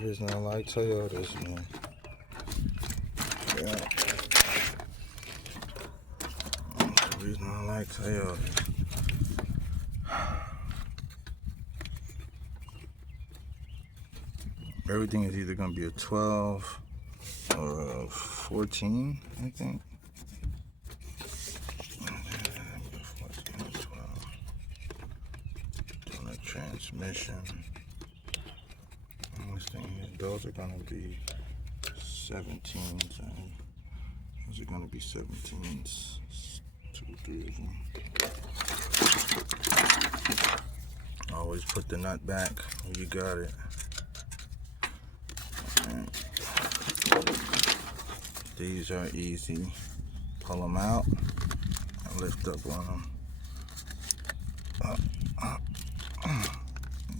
The reason I like Toyotas, man. Yeah. That's the reason I like Toyotas. Everything is either going to be a 12 or a 14, I think. 14 or 12. Doing a transmission. Those are going to be 17s. Those are going to be 17s. 2, 3 of them. Always put the nut back when you got it. These are easy. Pull them out and lift up on them.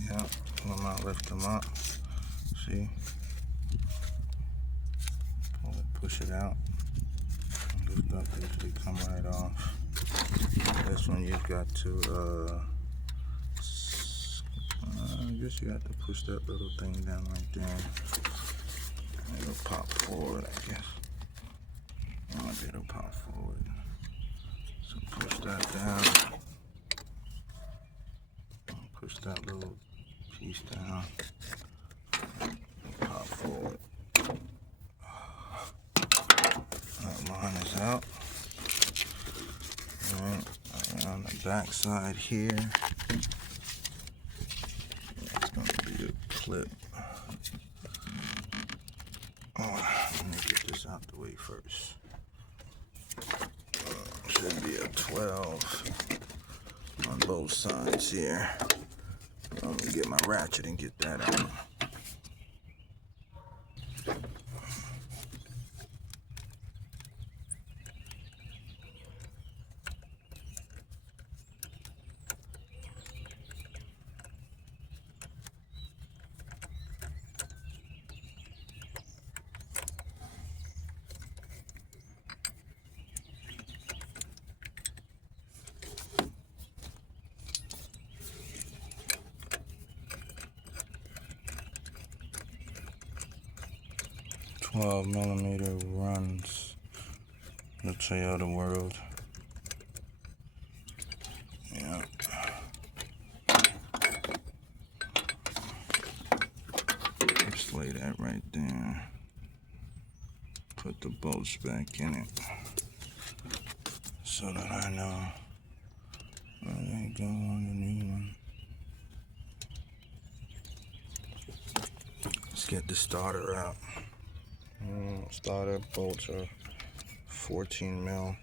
Yeah, pull them out, lift them up. See? Pull it, push it out. Lift up, they usually come right off. This one you've got to, I guess you have to push that little thing down right there. It'll pop forward, I guess. It'll pop forward. So push that down. Push that little piece down. Pop forward. That line is out. Alright, around the back side here. It's going to be a clip. Let me get this out the way first. Should be a 12 on both sides here. Let me get my ratchet and get that out. $12mm runs the Toyota World. Yeah. Just lay that right there. Put the bolts back in it so that I know where they go on the new one. Let's get the starter out. Starter bolts are 14mm.